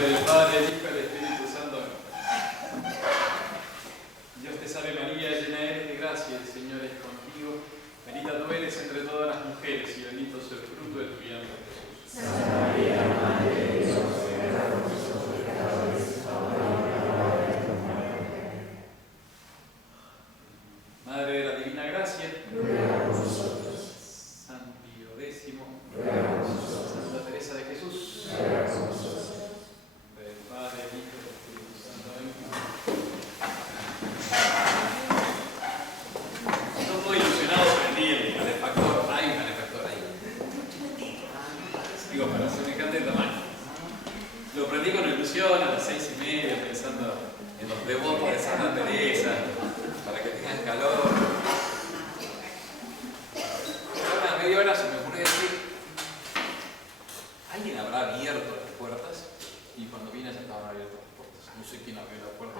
del Padre, del Hijo y del Espíritu Santo. Dios te salve María, llena eres de gracia, el Señor es contigo. Bendita tú eres entre todas las mujeres y bendito es el fruto de tu vientre, Jesús. Santa María, Madre de Dios, ruega por nosotros pecadores, ahora y en la hora de nuestra muerte. Madre de la Divina Gracia, Ruega por nosotros. San Pío X, Ruega por nosotros. Santa Teresa de Jesús, Ruega por nosotros. del Padre, del Hijo y del Espíritu Santo. Amén. Estoy muy ilusionado, prendí el calefactor. Hay un calefactor ahí. Digo, para semejante tamaño. Lo prendí con ilusión a las 6:30, pensando en los devotos de Santa Teresa, para que tengan calor. A la media hora se me ocurrió decir, ¿alguien habrá abierto las puertas? Y cuando vine ya estaban abiertas las puertas. No sé quién abrió la puerta.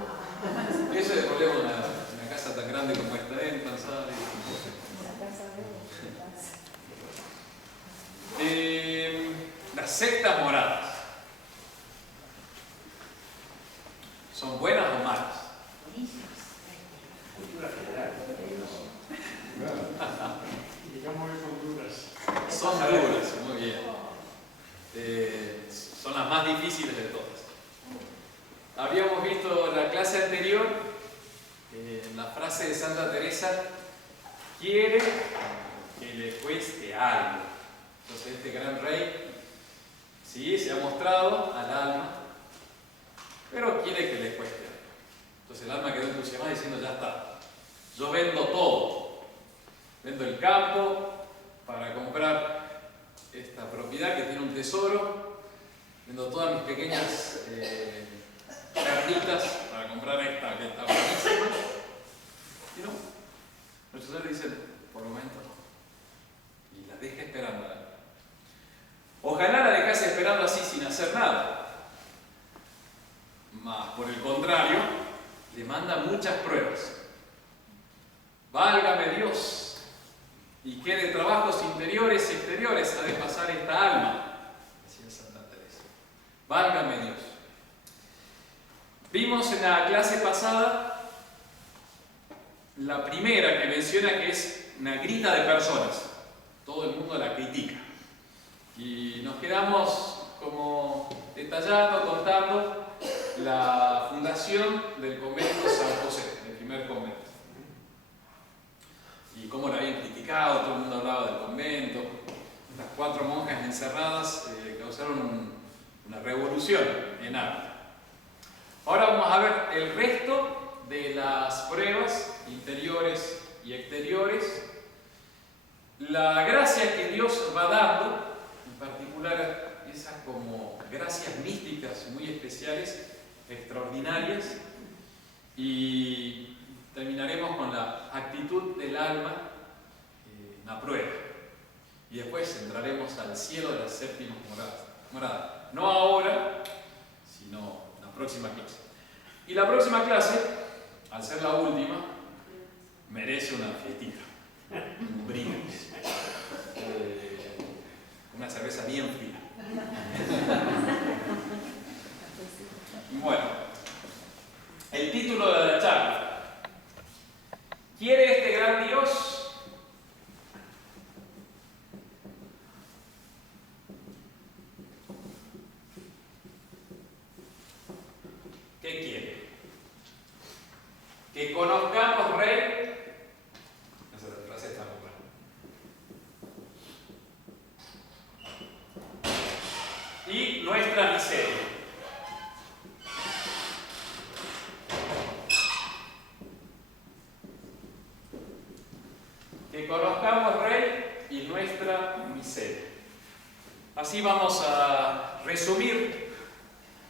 Eso es el problema de una casa tan grande como esta, tan sana y las sectas moradas. ¿Son buenas o malas? Cultura general. Digamos que son duras. Son duras, muy bien. Son las más difíciles de todas. Habíamos visto en la clase anterior la frase de Santa Teresa: quiere que le cueste algo. Entonces este gran rey, sí, se ha mostrado al alma, pero quiere que le cueste algo. Entonces el alma quedó entusiasmada diciendo, ya está, yo vendo todo. Vendo el campo para comprar esta propiedad que tiene un tesoro. Vendo todas mis pequeñas carnitas para comprar esta que está buenísima. Y no, nuestro Señor dice, por el momento no. Y la deja esperando. Ojalá la dejase esperando así sin hacer nada. Mas por el contrario, le manda muchas pruebas. Válgame Dios, y qué de trabajos interiores y exteriores ha de pasar esta alma, decía Santa Teresa. Válgame Dios. Vimos en la clase pasada la primera que menciona que es una grita de personas. Todo el mundo la critica. Y nos quedamos como detallando, contando la fundación del convento San José, el primer convento. Y cómo la habían criticado, todo el mundo hablaba del convento. Estas 4 monjas encerradas causaron una revolución en arte. Ahora vamos a ver el resto de las pruebas interiores y exteriores. La gracia que Dios va dando, en particular esas como gracias místicas muy especiales, extraordinarias, y terminaremos con la actitud del alma en la prueba. Y después entraremos al cielo de las séptimas moradas. No ahora, sino en la próxima clase. Y la próxima clase, al ser la última, merece una fiestita, un brindis, una cerveza bien fría. Bueno, el título de la charla: ¿quiere este gran Dios? ¿Qué quiere? Que conozcamos Rey. Esa frase está muy buena. Y nuestra miseria. Que conozcamos Rey y nuestra miseria. Así vamos a resumir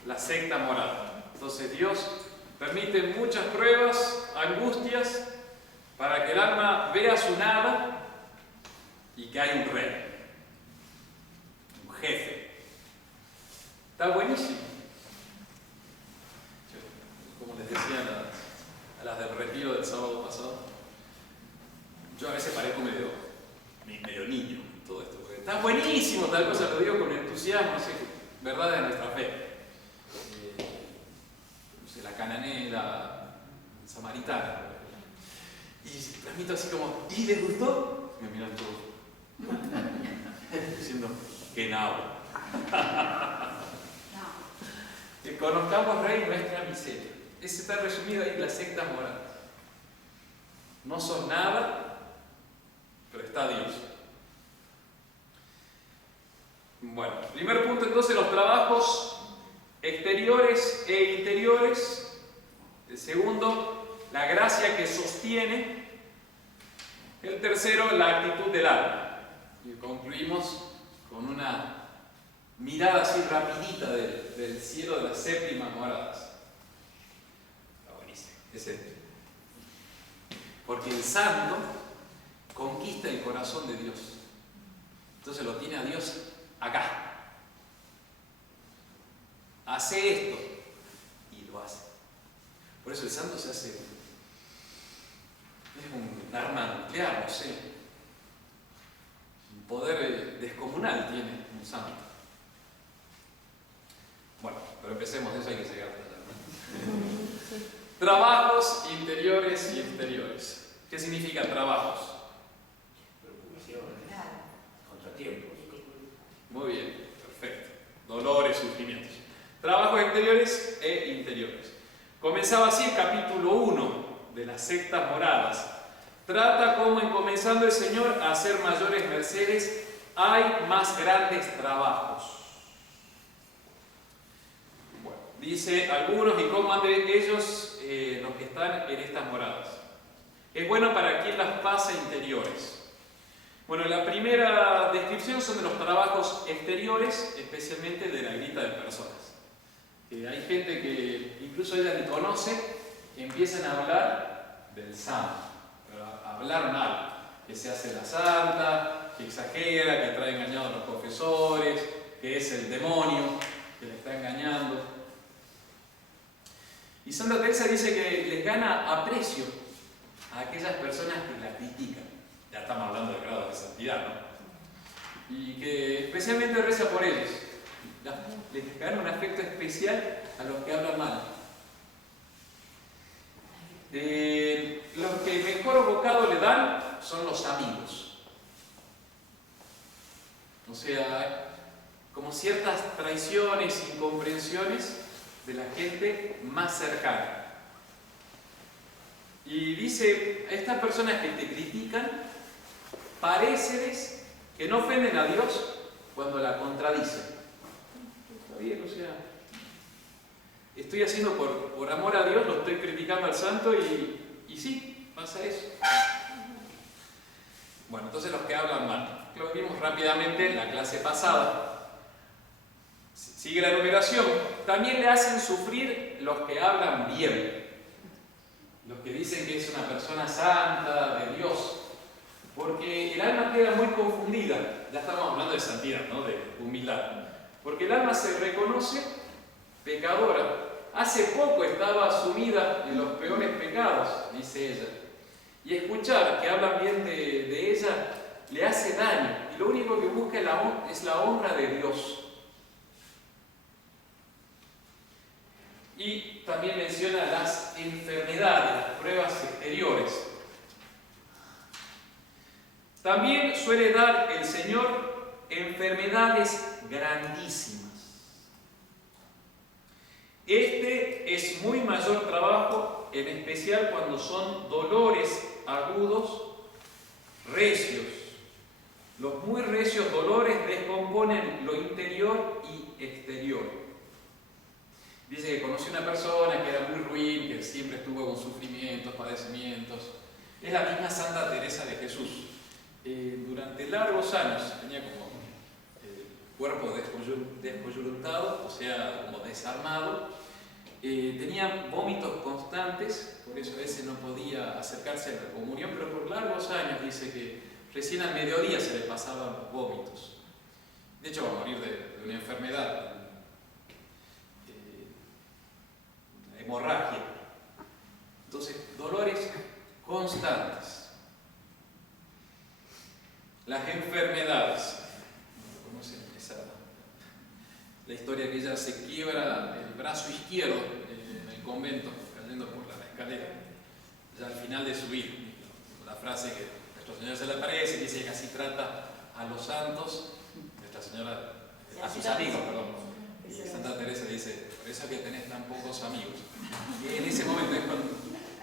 la secta morada. Entonces Dios permite muchas pruebas, angustias, para que el alma vea su nada y que hay un rey, un jefe. Está buenísimo. Como les decía a las del retiro del sábado pasado, yo a veces parezco medio niño en todo esto, porque está buenísimo tal cosa, lo digo con entusiasmo, así, verdad de nuestra fe. gitana. Y transmito así como, ¿y les gustó? Me miran todos. Diciendo, que nada. Que conozcamos, Rey, nuestra miseria. Ese está resumido ahí en las sectas moradas. No sos nada, pero está Dios. Bueno, primer punto entonces, los trabajos exteriores e interiores. El segundo, la gracia que sostiene. El tercero, la actitud del alma. Y concluimos con una mirada así rapidita del cielo de las séptimas moradas. Está buenísimo. Es este. Porque el santo conquista el corazón de Dios. Entonces lo tiene a Dios acá. Hace esto. Y lo hace. Por eso el santo se hace. Es un arma nuclear, no sé. Un poder descomunal tiene un santo. Bueno, pero empecemos, de eso hay que llegar hasta allá, ¿no? Trabajos interiores y exteriores. ¿Qué significa trabajos? Preocupaciones, contratiempos. Muy bien, perfecto. Dolores, sufrimientos. Trabajos exteriores e interiores. Comenzaba así el capítulo 1 de las sectas moradas. Trata cómo en comenzando el Señor a hacer mayores mercedes hay más grandes trabajos. Bueno, dice algunos y cómo han de ellos los que están en estas moradas. Es bueno para quien las pasa interiores. Bueno, la primera descripción son de los trabajos exteriores, especialmente de la grita de personas. Hay gente que incluso ella ni conoce, que empiezan a hablar del santo, pero a hablar mal, que se hace la santa, que exagera, que trae engañado a los confesores, que es el demonio que le está engañando. Y Santa Teresa dice que les gana aprecio a aquellas personas que la critican. Ya estamos hablando de grados de santidad, ¿no? Y que especialmente reza por ellos. Les gana un afecto especial a los que hablan mal. Los que mejor bocado le dan son los amigos. O sea, como ciertas traiciones, incomprensiones de la gente más cercana. Y dice, a estas personas que te critican, pareceres que no ofenden a Dios cuando la contradicen. Está bien, o sea, estoy haciendo por amor a Dios, lo estoy criticando al santo y sí, pasa eso. Bueno, entonces los que hablan mal. Lo vimos rápidamente en la clase pasada. Sigue la numeración. También le hacen sufrir los que hablan bien. Los que dicen que es una persona santa, de Dios. Porque el alma queda muy confundida. Ya estamos hablando de santidad, ¿no? De humildad. Porque el alma se reconoce pecadora. Hace poco estaba sumida en los peores pecados, dice ella. Y escuchar que hablan bien de ella le hace daño. Y lo único que busca es la honra de Dios. Y también menciona las enfermedades, las pruebas exteriores. También suele dar el Señor enfermedades grandísimas. Este es muy mayor trabajo, en especial cuando son dolores agudos, recios. Los muy recios dolores descomponen lo interior y exterior. Dice que conoció una persona que era muy ruin, que siempre estuvo con sufrimientos, padecimientos. Es la misma Santa Teresa de Jesús. Durante largos años tenía como el cuerpo descoyuntado, o sea, como desarmado. Tenía vómitos constantes, por eso a veces no podía acercarse a la comunión, pero por largos años dice que recién al mediodía se le pasaban los vómitos. De hecho, va a morir de una enfermedad. Hemorragia. Entonces, dolores constantes. Las enfermedades. ¿Conocen la historia que ella se quiebra el brazo izquierdo en el convento, cayendo por la escalera? ya al final de su vida. La frase que Nuestro Señor se le aparece, dice que así trata a los santos, Nuestra Señora, a sus amigos, perdón. Y Santa Teresa dice, por eso es que tenés tan pocos amigos. Y en ese momento es cuando,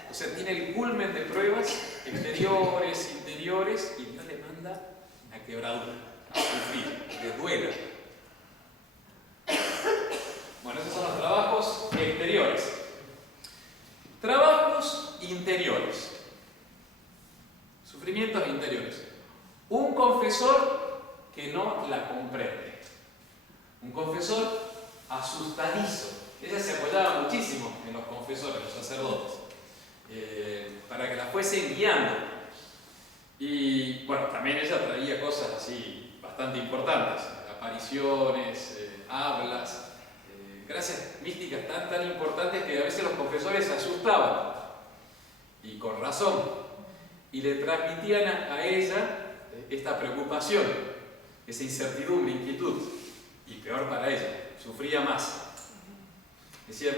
o sea, tiene el culmen de pruebas exteriores, interiores, y Dios le manda una quebradura, a sufrir, que duela. Bueno, esos son los trabajos exteriores. Trabajos interiores. Sufrimientos interiores. Un confesor que no la comprende. Un confesor asustadizo. Ella se apoyaba muchísimo en los confesores, los sacerdotes, para que la fuesen guiando. Y bueno, también ella traía cosas así bastante importantes, apariciones, hablas, gracias místicas tan importantes que a veces los confesores se asustaban, y con razón, y le transmitían a ella esta preocupación, esa incertidumbre, inquietud, y peor para ella, sufría más. Decía,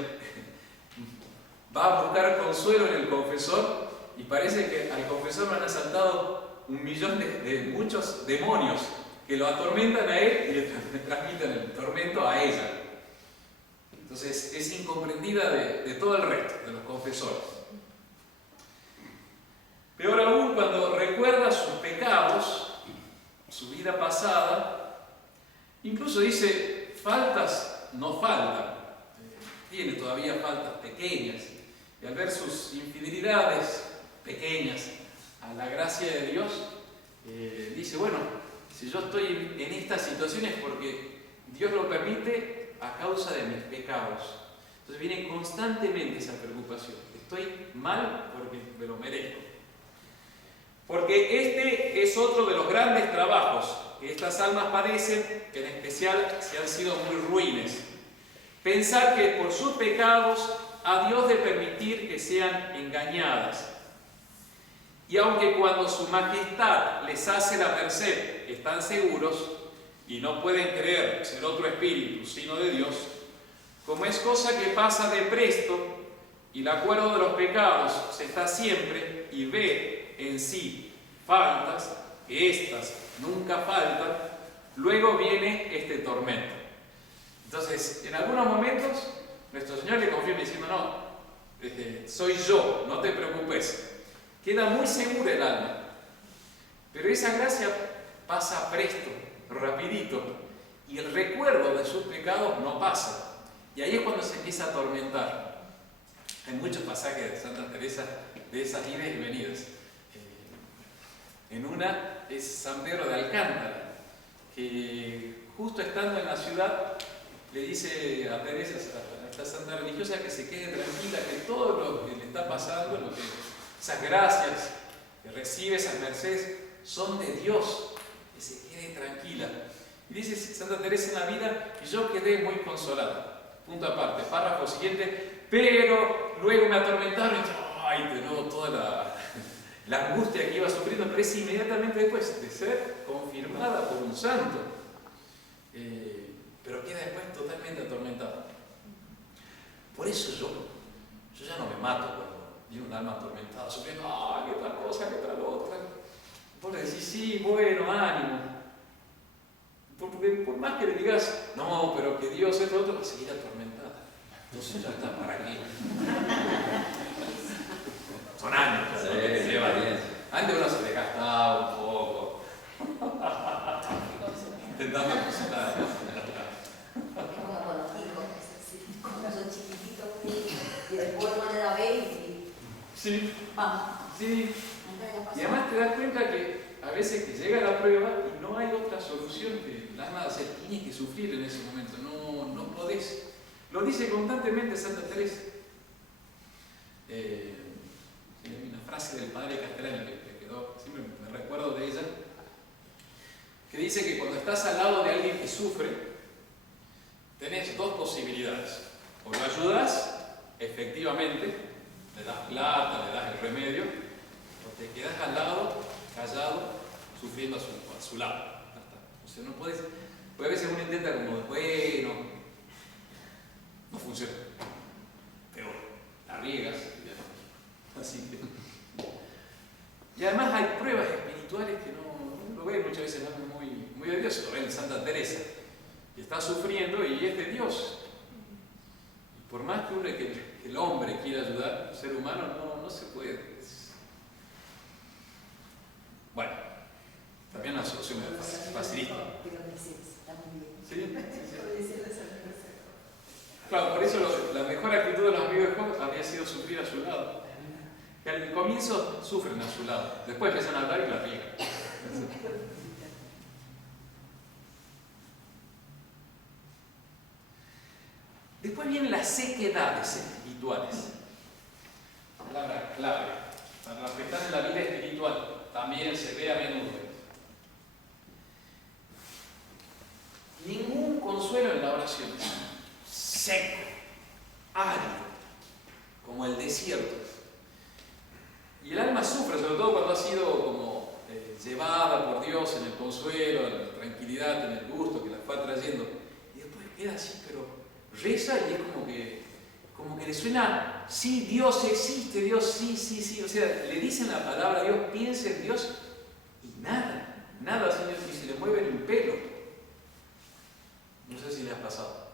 va a buscar consuelo en el confesor y parece que al confesor le han asaltado 1.000.000 de muchos demonios que lo atormentan a él y le transmiten el tormento a ella. Entonces es incomprendida de todo el resto de los confesores. Peor aún cuando recuerda sus pecados, su vida pasada, incluso dice, faltas no faltan. Tiene todavía faltas pequeñas, y al ver sus infidelidades pequeñas a la gracia de Dios, dice, bueno, si yo estoy en esta situación es porque Dios lo permite a causa de mis pecados. Entonces viene constantemente esa preocupación, estoy mal porque me lo merezco. Porque este es otro de los grandes trabajos que estas almas padecen, que en especial si han sido muy ruines. Pensar que por sus pecados a Dios de permitir que sean engañadas. Y aunque cuando su majestad les hace la merced están seguros y no pueden creer ser otro espíritu sino de Dios, como es cosa que pasa de presto y el acuerdo de los pecados se está siempre y ve en sí faltas, que éstas nunca faltan, luego viene este tormento. Entonces, en algunos momentos, nuestro Señor le confirma diciendo, no, soy yo, no te preocupes. Queda muy segura el alma. Pero esa gracia pasa presto, rapidito, y el recuerdo de sus pecados no pasa. Y ahí es cuando se empieza a atormentar. Hay muchos pasajes de Santa Teresa de esas idas y venidas. En una es San Pedro de Alcántara, que justo estando en la ciudad, le dice a Teresa, a esta santa religiosa, que se quede tranquila, que todo lo que le está pasando, esas gracias que recibe, esas mercedes, son de Dios, que se quede tranquila. Y dice Santa Teresa en la vida, y yo quedé muy consolada. Punto aparte, párrafo siguiente, pero luego me atormentaron y ay, de nuevo toda la angustia que iba sufriendo, pero es inmediatamente después de ser confirmada por un santo. Pero queda después totalmente atormentado. Por eso yo ya no me mato cuando viene un alma atormentada, sufriendo, qué tal cosa, qué tal otra. Vos le decís, sí, bueno, ánimo. Porque por más que le digas, no, pero que Dios es otro, va a seguir atormentada. Entonces ya está, ¿para qué? Son años, Sí, que sí, llevan. bien. Antes uno se desgastaba un poco. Intentando cocinar. Como con los hijos, es así, cuando son chiquititos, y después no le da ver y Sí, vamos. sí. Nunca le ha Y además te das cuenta que a veces que llega la prueba y no hay otra solución que el alma tienes que sufrir en ese momento, no podés. Lo dice constantemente Santa Teresa. Hay una frase del padre Castellani que quedó, siempre me recuerdo de ella, que dice que cuando estás al lado de alguien que sufre, tenés dos posibilidades. O lo ayudas, efectivamente, le das plata, le das el remedio, o te quedas al lado, callado, sufriendo a su lado. O sea, no puedes, porque a veces uno intenta como, bueno, no funciona. Peor, la riegas, así que Y además hay pruebas espirituales que no lo ven muchas veces, no muy de Dios, lo ven en Santa Teresa, que está sufriendo y es de Dios. Y por más que el hombre quiera ayudar, el ser humano no se puede. Bueno, también una solución facilista. Está muy bien. ¿Sí? Claro, por eso la mejor actitud de los amigos de Job había sido sufrir a su lado. Que al comienzo sufren a su lado, después empiezan a hablar y la riegan. Después vienen las sequedades espirituales. Palabra clave. Para los que están en la vida espiritual también se ve a menudo. Ningún consuelo en la oración. Seco, árido, como el desierto. Y el alma sufre, sobre todo cuando ha sido como llevada por Dios en el consuelo, en la tranquilidad, en el gusto que la fue trayendo. Y después queda así, pero reza y es como que le suena, sí, Dios existe, Dios, sí. O sea, le dicen la palabra a Dios, piensa en Dios y nada, Señor, ni se le mueve ni un pelo. No sé si le ha pasado.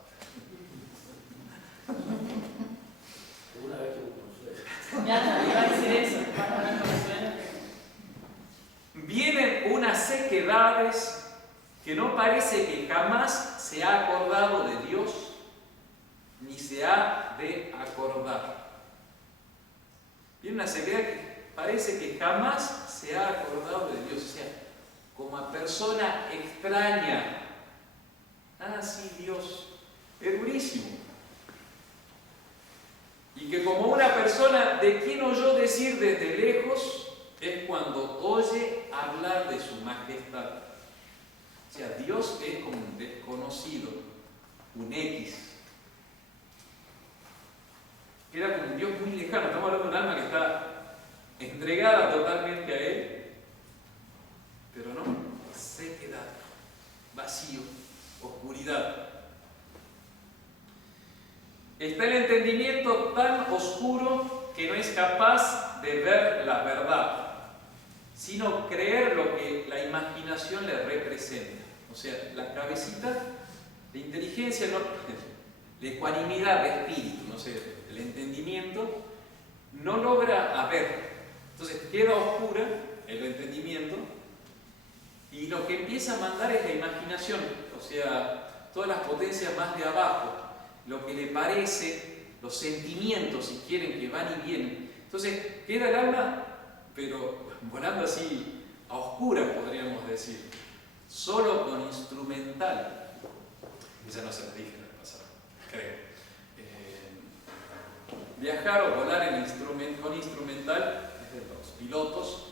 Una vez que un consuelo. Ya, iba a decir eso. Vienen unas sequedades que no parece que jamás se ha acordado de Dios, ni se ha de acordar. Viene una sequedad que parece que jamás se ha acordado de Dios, o sea, como a persona extraña. Ah, sí, Dios, es durísimo. Y que como una persona de quien oyó decir desde lejos, es cuando oye hablar de su majestad. O sea, Dios es como un desconocido, un X. Era como un Dios muy lejano. Estamos hablando de un alma que está entregada totalmente a Él, pero no, sequedad, vacío, oscuridad. Está el entendimiento tan oscuro que no es capaz de ver la verdad, sino creer lo que la imaginación le representa. O sea, la cabecita, la inteligencia, la ecuanimidad de espíritu, no sé, el entendimiento, no logra ver. Entonces queda oscura el entendimiento y lo que empieza a mandar es la imaginación, o sea, todas las potencias más de abajo, lo que le parece, los sentimientos, si quieren, que van y vienen. Entonces queda el alma, pero volando así a oscuras, podríamos decir, solo con instrumental. Esa no se la dije en el pasado, creo. Viajar o volar con instrumental es de los pilotos,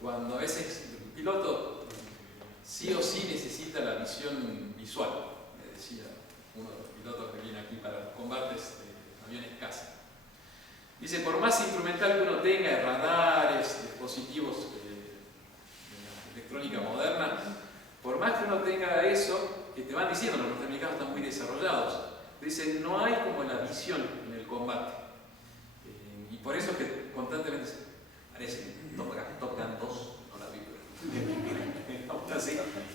cuando a veces el piloto sí o sí necesita la visión visual, me decía uno de los pilotos que viene aquí para combates de aviones caza. Dice, por más instrumental que uno tenga, radares, dispositivos de electrónica moderna, por más que uno tenga eso, que te van diciendo, los norteamericanos están muy desarrollados, dicen, no hay como la visión en el combate. Y por eso es que constantemente parecen tocan dos, no la vibra.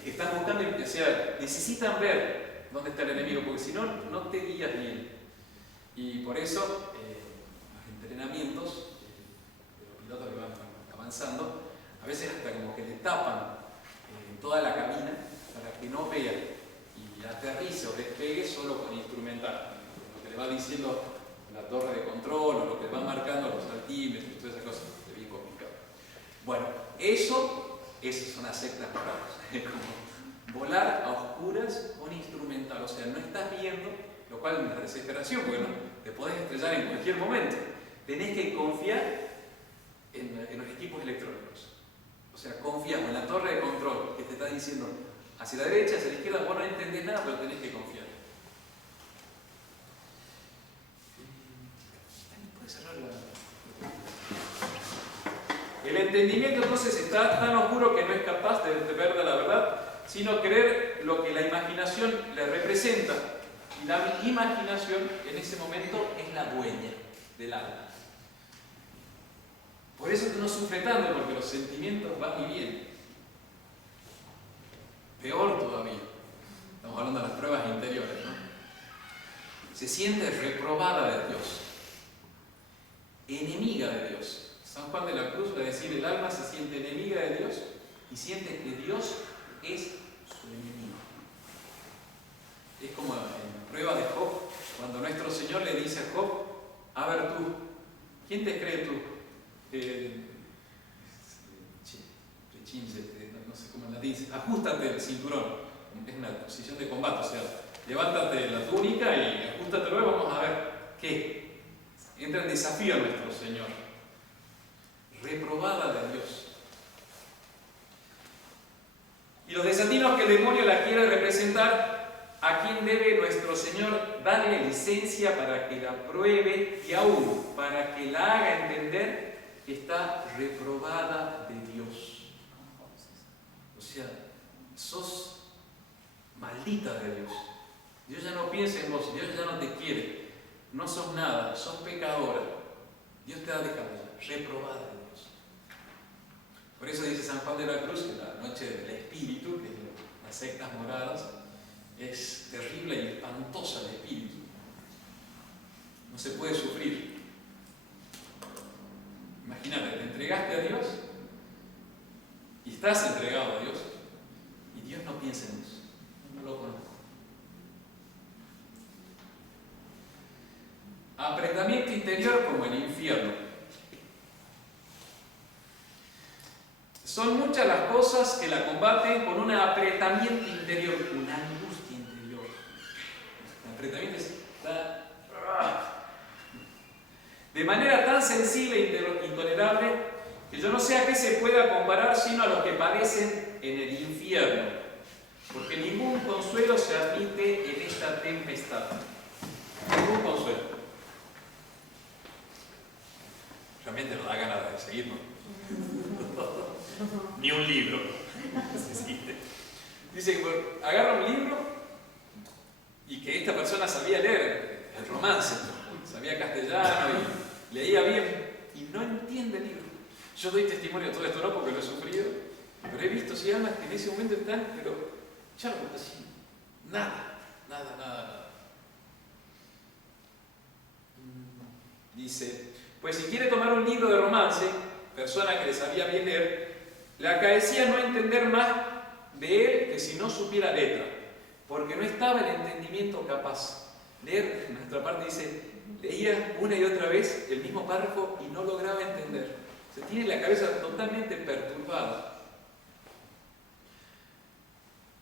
Están buscando, o sea, necesitan ver dónde está el enemigo, porque si no, no te guías bien. Y por eso, los entrenamientos de los pilotos que van avanzando, a veces hasta como que le tapan toda la cabina para que no vea y aterrice o despegue solo con instrumental. Lo que le va diciendo la torre de control o lo que le va marcando los altímetros, todas esas cosas, es bien complicado. Bueno, esas son las sectas morales. Es como volar a oscuras con instrumental, o sea, no estás viendo, lo cual es una desesperación, porque no, te podés estrellar en cualquier momento. Tenés que confiar en los equipos electrónicos. O sea, confiamos en la torre de control que te está diciendo hacia la derecha, hacia la izquierda, vos no entendés nada, pero tenés que confiar. ¿Puedes cerrar El entendimiento entonces está tan oscuro que no es capaz de ver la verdad, sino creer lo que la imaginación le representa. Y la imaginación en ese momento es la dueña del alma. Por eso no sufre tanto, porque los sentimientos van y vienen. Peor todavía. Estamos hablando de las pruebas interiores, ¿no? Se siente reprobada de Dios, enemiga de Dios. San Juan de la Cruz va a decir: el alma se siente enemiga de Dios y siente que Dios es su enemigo. Es como en la prueba de Job, cuando nuestro Señor le dice a Job: a ver tú, ¿quién te cree tú? No sé cómo la dice, ajustate el cinturón. Es una posición de combate, o sea, levántate la túnica y ajustate luego, vamos a ver qué. Entra en desafío a nuestro Señor. Reprobada de Dios. Y los desatinos que el demonio la quiere representar, ¿a quién debe nuestro Señor darle licencia para que la pruebe y aún para que la haga entender que está reprobada de Dios? O sea, sos maldita de Dios. Dios ya no piensa en vos, Dios ya no te quiere. No sos nada, sos pecadora. Dios te ha dejado ya, reprobada de Dios. Por eso dice San Juan de la Cruz que la noche del espíritu, que es las sectas moradas, es terrible y espantosa el espíritu. No se puede sufrir. Imagínate, te entregaste a Dios y estás entregado a Dios y Dios no piensa en eso. No lo conozco. Apretamiento interior como el infierno. Son muchas las cosas que la combaten con un apretamiento interior, una angustia interior. El apretamiento está de manera tan sensible e intolerable que yo no sé a qué se pueda comparar sino a los que padecen en el infierno, porque ningún consuelo se admite en esta tempestad. Ningún consuelo. Realmente no da ganas de seguirnos. Ni un libro necesite. Dice que agarra un libro y que esta persona sabía leer el romance, sabía castellano y leía bien y no entiende el libro. Yo doy testimonio de todo esto, no porque lo he sufrido, pero he visto si almas que en ese momento están, pero ya no así, nada. Dice, pues si quiere tomar un libro de romance, persona que le sabía bien leer, le acaecía no entender más de él que si no supiera letra, porque no estaba el entendimiento capaz. Leer, en nuestra parte dice, leía una y otra vez el mismo párrafo y no lograba entender. Se tiene la cabeza totalmente perturbada.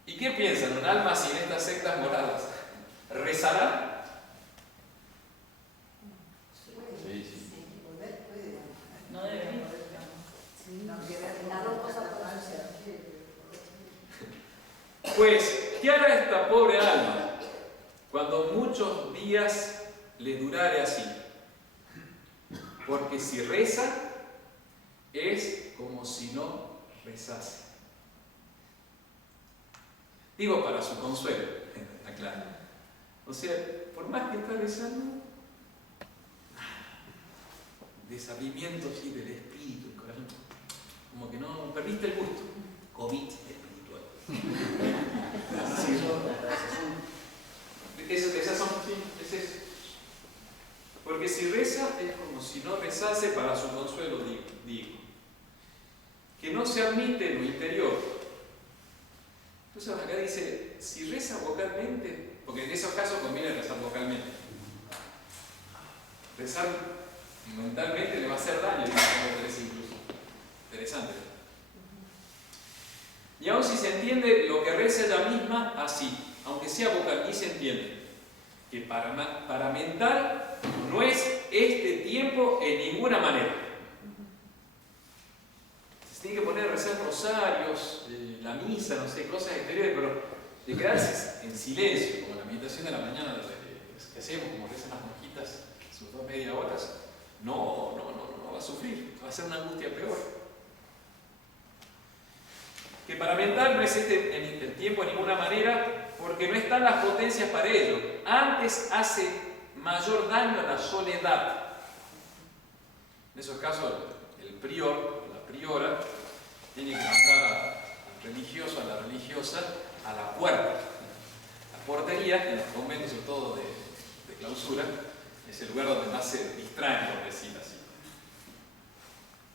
¿Y qué piensan un alma sin estas sectas morales? ¿Rezará? Sí. No debe. Pues, ¿qué hará esta pobre alma cuando muchos días le durare así? Porque si reza, es como si no rezase. Digo para su consuelo, aclaro. O sea, por más que está rezando, desabrimiento sí, del espíritu, como que no perdiste el gusto. COVID espiritual. Es eso. Porque si reza es como si no rezase para su consuelo, digo. Que no se admite en lo interior. Entonces acá dice, si reza vocalmente, porque en esos casos conviene rezar vocalmente. Rezar mentalmente le va a hacer daño, incluso. Interesante. Y aun si se entiende lo que reza ella misma, así, aunque sea vocal, y se entiende que para mental no es este tiempo en ninguna manera. Se tiene que poner a rezar rosarios, la misa, no sé, cosas exteriores, pero de quedarse en silencio, como la meditación de la mañana que hacemos, como rezan las monjitas, sus 2 media horas, no va a sufrir, va a ser una angustia peor. Que para mental no es el tiempo de ninguna manera, porque no están las potencias para ello. Antes hace mayor daño a la soledad. En esos casos, el prior, la priora, tiene que mandar al religioso, a la religiosa, a la puerta. La portería, en los conventos, sobre todo de clausura, es el lugar donde más se distraen, por decir así.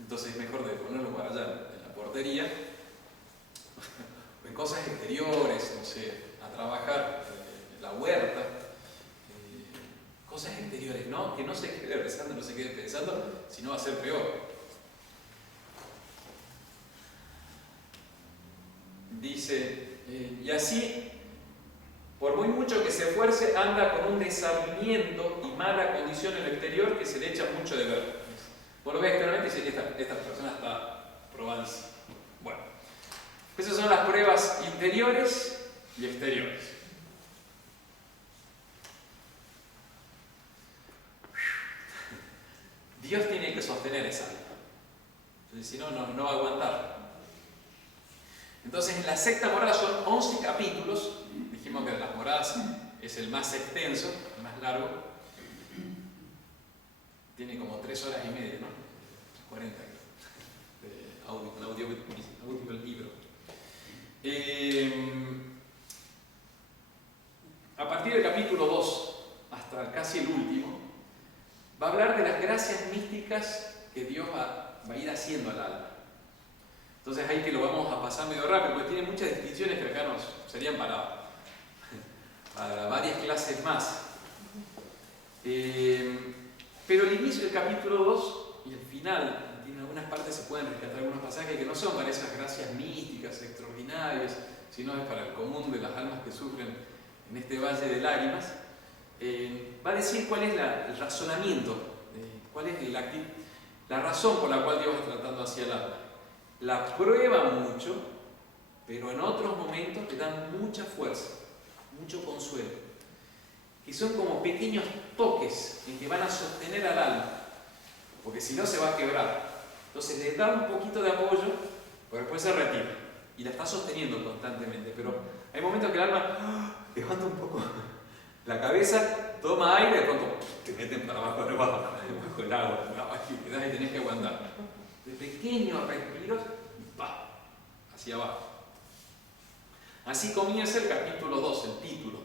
Entonces es mejor de ponerlo para allá, en la portería, o en cosas exteriores, no sé, a trabajar en la huerta, cosas exteriores, ¿no? Que no se quede rezando, no se quede pensando, sino va a ser peor. Dice, y así, por muy mucho que se esfuerce, anda con un desaliento y mala condición en el exterior que se le echa mucho de ver. Vos lo ves claramente y dice, esta persona está probadísima. Bueno, esas son las pruebas interiores y exteriores. Dios tiene que sostener esa alma. Entonces, si no, no va a aguantar. Entonces, en la sexta morada son 11 capítulos. Dijimos que de las moradas es el más extenso, el más largo. Tiene como 3 horas y media, ¿no? 40 de audio el libro. A partir del capítulo 2 hasta casi el último, va a hablar de las gracias místicas que Dios va a ir haciendo al alma. Entonces ahí que lo vamos a pasar medio rápido, porque tiene muchas distinciones que acá nos serían para varias clases más. Pero el inicio del capítulo 2 y el final, en algunas partes se pueden rescatar algunos pasajes que no son para esas gracias místicas extraordinarias, sino es para el común de las almas que sufren en este valle de lágrimas. Va a decir cuál es el razonamiento, cuál es la razón por la cual Dios está tratando hacia el alma. La prueba mucho, pero en otros momentos le dan mucha fuerza, mucho consuelo, que son como pequeños toques en que van a sostener al alma, porque si no se va a quebrar. Entonces le da un poquito de apoyo, pero después se retira y la está sosteniendo constantemente. Pero hay momentos que el alma levanta un poco la cabeza, toma aire y de pronto te meten para abajo, bajo el agua, y quedás y tenés que aguantar. De pequeños respiros, hacia abajo. Así comienza el capítulo 2, el título.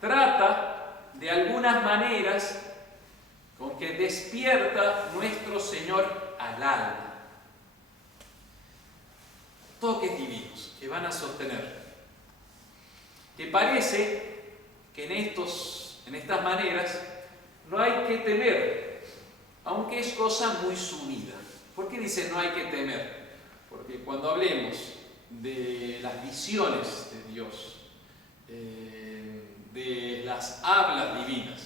Trata de algunas maneras con que despierta nuestro Señor al alma. Toques divinos que van a sostener. Que parece que en estas maneras no hay que temer, aunque es cosa muy sumida. ¿Por qué dice no hay que temer? Porque cuando hablemos de las visiones de Dios, de las hablas divinas,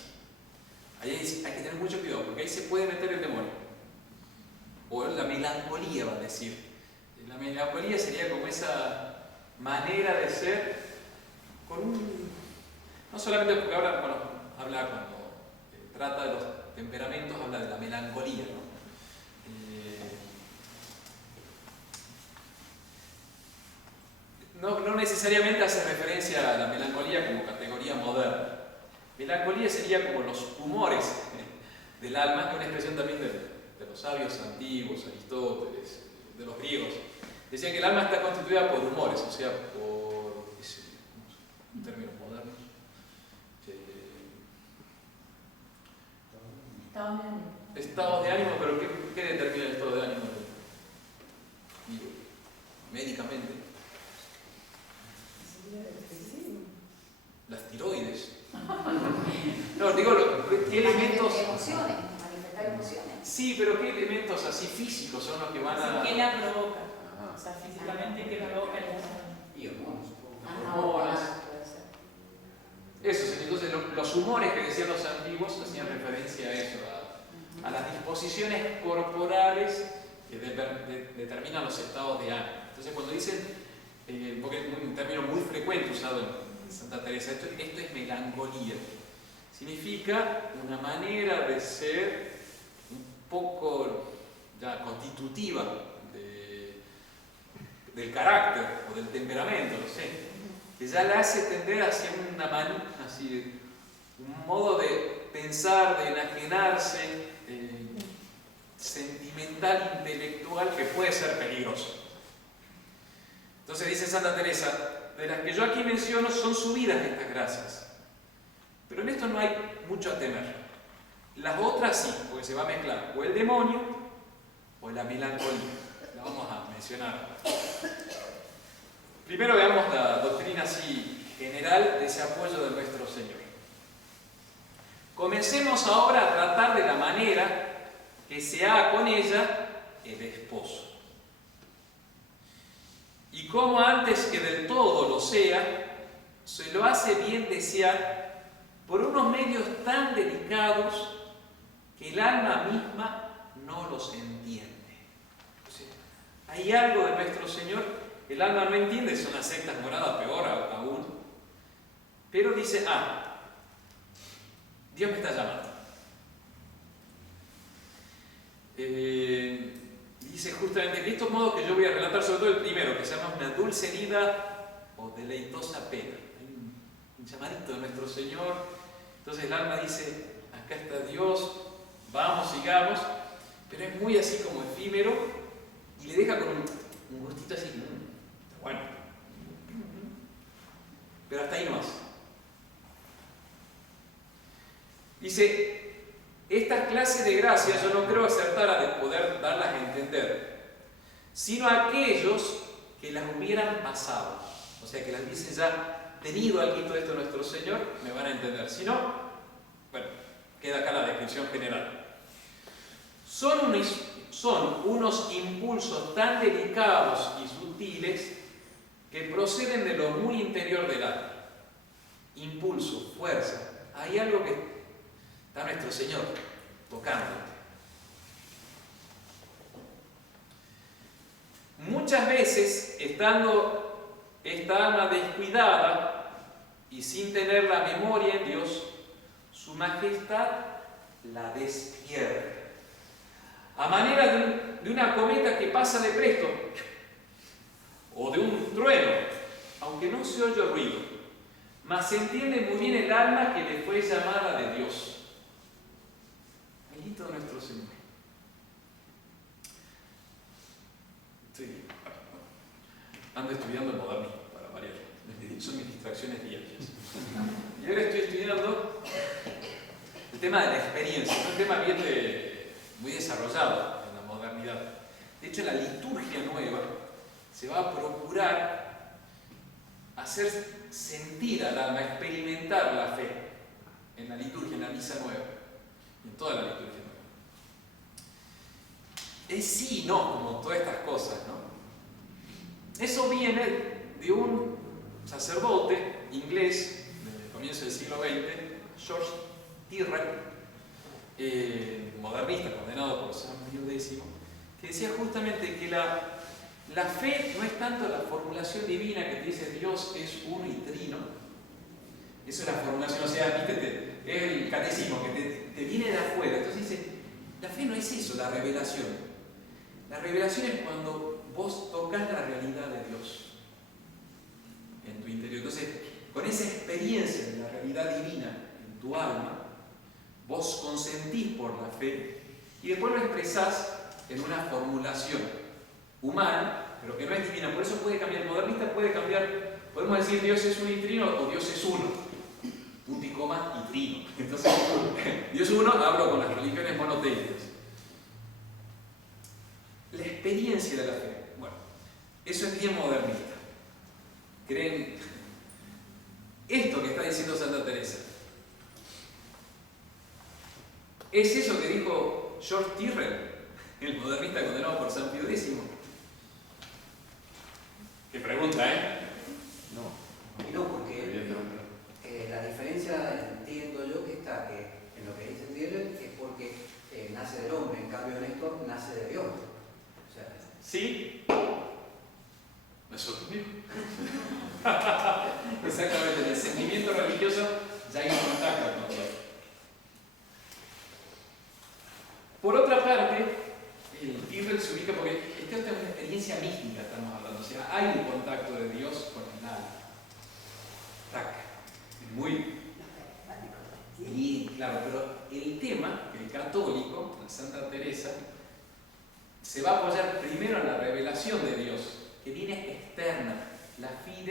ahí hay que tener mucho cuidado, porque ahí se puede meter el demonio. O la melancolía, va a decir. La melancolía sería como esa manera de ser, no solamente porque ahora, habla cuando trata de los temperamentos, habla de la melancolía, ¿no? No necesariamente hace referencia a la melancolía como categoría moderna. Melancolía sería como los humores del alma, que es una expresión también de los sabios antiguos, Aristóteles, de los griegos. Decían que el alma está constituida por humores, o sea, por términos modernos. Estados de ánimo, pero ¿qué determina el estado de ánimo? Digo, médicamente. Las tiroides. No, digo, ¿qué elementos? Emociones, manifestar emociones. Sí, pero ¿qué elementos así físicos son los que van a...? ¿Qué la provoca? O sea, físicamente, ¿qué provoca el emoción? Y hormonas, supongo. Hormonas. Eso, entonces los humores que decían los antiguos hacían referencia a eso, a las disposiciones corporales que determinan los estados de ánimo. Entonces cuando dicen, porque es un término muy frecuente usado en Santa Teresa, esto es melancolía. Significa una manera de ser un poco ya constitutiva del carácter o del temperamento, no sé, que ya le hace tender hacia un modo de pensar, de enajenarse, sentimental sentimental, intelectual, que puede ser peligroso. Entonces dice Santa Teresa, de las que yo aquí menciono son subidas estas gracias. Pero en esto no hay mucho a temer. Las otras sí, porque se va a mezclar o el demonio o la melancolía. La vamos a mencionar. Primero veamos la doctrina así general de ese apoyo de nuestro Señor. Comencemos ahora a tratar de la manera que se haga con ella el esposo. Y como antes que del todo lo sea, se lo hace bien desear por unos medios tan delicados que el alma misma no los entiende. O sea, hay algo de nuestro Señor, el alma no entiende, son las sectas moradas, peor aún, pero dice, Dios me está llamando. Dice justamente de estos modos que yo voy a relatar, sobre todo el primero, que se llama una dulce herida o deleitosa pena. Hay un llamadito de nuestro Señor. Entonces el alma dice, acá está Dios, vamos, sigamos, pero es muy así como efímero y le deja con un gustito así, está bueno. Pero hasta ahí no más. Dice, esta clase de gracias yo no creo acertar de poder darlas a entender, sino a aquellos que las hubieran pasado, o sea, que las hubiesen ya tenido algo de esto nuestro Señor, me van a entender. Si no, bueno, queda acá la descripción general. Son unos impulsos tan delicados y sutiles que proceden de lo muy interior del alma. Impulso, fuerza. Hay algo que está nuestro Señor tocándote. Muchas veces, estando esta alma descuidada y sin tener la memoria en Dios, su majestad la despierta. A manera de una cometa que pasa de presto, o de un trueno, aunque no se oye ruido, mas se entiende muy bien el alma que le fue llamada de Dios. Bendito nuestro Señor. Ando estudiando el modernismo, para variar. Son mis distracciones diarias. Y ahora estoy estudiando el tema de la experiencia, un tema bien muy desarrollado en la modernidad. De hecho, la liturgia nueva se va a procurar hacer sentir al alma, experimentar la fe en la liturgia, en la misa nueva, en toda la liturgia nueva. Es sí y no, como todas estas cosas, ¿no? Eso viene de un sacerdote inglés del comienzo del siglo XX, George Tyrrell, modernista, condenado por San Pío X, que decía justamente que la fe no es tanto la formulación divina que te dice Dios es uno y trino. Eso es la formulación, o sea, ¿viste? Es el catecismo que te viene de afuera. Entonces dice, la fe no es eso, la revelación. La revelación es cuando vos tocas la realidad de Dios en tu interior. Entonces, con esa experiencia de la realidad divina en tu alma, vos consentís por la fe y después lo expresás en una formulación humana, pero que no es divina. Por eso puede cambiar. El modernista puede cambiar. Podemos decir Dios es uno y trino o Dios es uno. Tutti, coma y trino. Entonces, Dios es uno, hablo con las religiones monoteístas. La experiencia de la fe. Bueno, eso es bien modernista. ¿Creen? Esto que está diciendo Santa Teresa. ¿Es eso que dijo George Tyrrell, el modernista condenado por San Pío X? Qué pregunta, ¿eh? No. Y no, porque la diferencia, entiendo yo, que está que en lo que dice Tyrrell es porque nace del hombre, en cambio Néstor nace de Dios. O sea, ¿sí? Me sorprendió. Exactamente, en el sentimiento religioso ya hay un contacto con Dios. Por otra parte, el Tyrrell se ubica porque esta es una experiencia mística, estamos hablando, o sea, hay un contacto de Dios con el alma. Tac. Muy. Y claro, pero el tema, el católico, la Santa Teresa, se va a apoyar primero en la revelación de Dios, que viene externa. La fe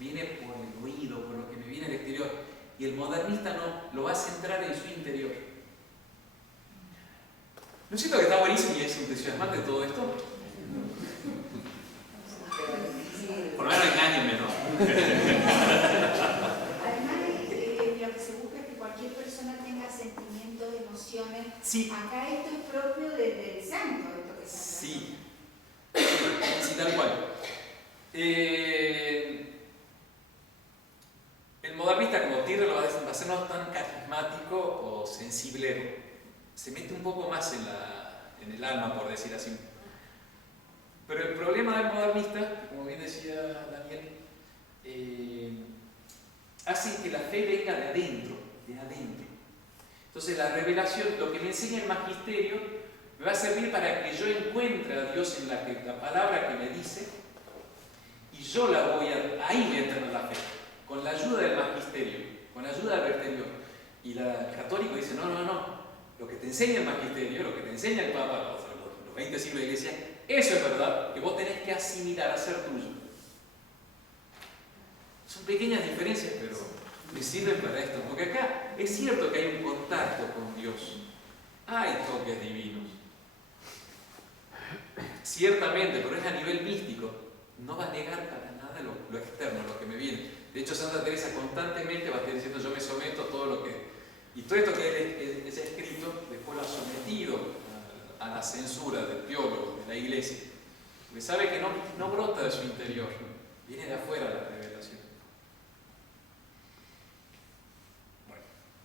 viene por el oído, por lo que me viene del exterior. Y el modernista no, lo va a centrar en su interior. ¿No siento que está buenísimo y es entusiasmante todo esto? Por lo menos engáñenme, ¿no? Además, lo que se busca es que cualquier persona tenga sentimientos, emociones. Sí. Acá esto es propio del santo, esto que se Sí. Sí, tal cual. El modernista, como Tirre, lo va a hacer no tan carismático o sensiblero. Se mete un poco más en el alma, por decir así. Pero el problema del modernista, como bien decía Daniel, hace que la fe venga de adentro, Entonces la revelación, lo que me enseña el magisterio, me va a servir para que yo encuentre a Dios en la palabra que me dice, y yo ahí voy a entrar en la fe, con la ayuda del magisterio, con la ayuda del exterior. Y el católico dice, no, lo que te enseña el magisterio, lo que te enseña el Papa, los 20 siglos de Iglesia, eso es verdad, que vos tenés que asimilar, hacer tuyo. Son pequeñas diferencias, pero me sirven para esto, porque acá es cierto que hay un contacto con Dios, hay toques divinos, ciertamente, pero es a nivel místico, no va a negar para nada lo externo, lo que me viene. De hecho, Santa Teresa constantemente va a estar diciendo, yo me someto a todo lo que... Y todo esto que él ha escrito, después lo ha sometido a la censura del teólogo, de la Iglesia, porque sabe que no brota de su interior, viene de afuera la revelación. Bueno,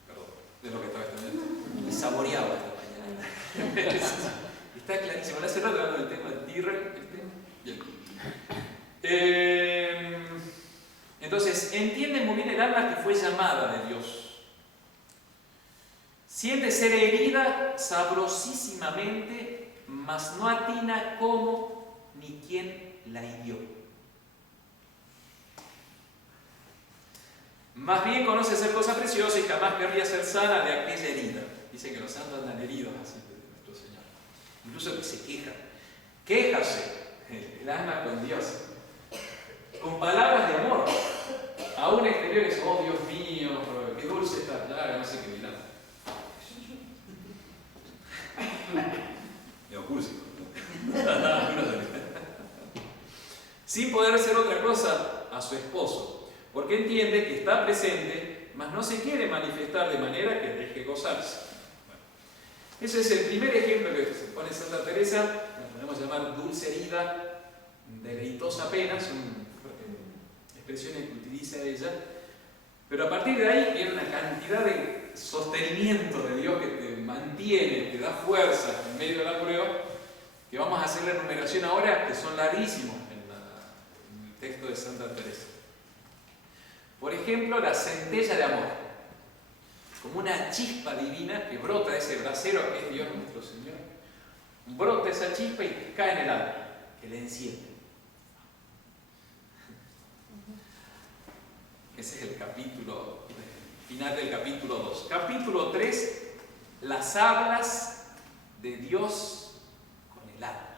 perdón, de lo que estaba estudiando. Y saboreaba esta mañana. Está clarísimo. Hace rato hablando del tema del Tirre. Bien. Entonces, entiende muy bien el alma que fue llamada de Dios. Siente ser herida sabrosísimamente, mas no atina cómo ni quién la hirió. Más bien conoce ser cosa preciosa y jamás querría ser sana de aquella herida. Dice que los santos andan heridos así de nuestro Señor. Incluso que se quejan. Quéjase el alma con Dios, con palabras de amor. Aún exteriores, oh Dios mío, qué dulce esta llaga, no sé qué dirán. Sin poder hacer otra cosa a su esposo, porque entiende que está presente, mas no se quiere manifestar de manera que deje gozarse. Bueno, ese es el primer ejemplo que se pone Santa Teresa, la podemos llamar dulce herida, deleitosa pena, son expresiones que utiliza ella, pero a partir de ahí viene una cantidad de sostenimiento de Dios que te mantiene, te da fuerza en medio de la prueba, que vamos a hacer la enumeración ahora, que son larguísimos en el texto de Santa Teresa. Por ejemplo, la centella de amor, como una chispa divina que brota de ese brasero que es Dios nuestro Señor, brota esa chispa y cae en el alma, que le enciende. Ese es el final del capítulo 2. Capítulo 3, las hablas de Dios con el alma.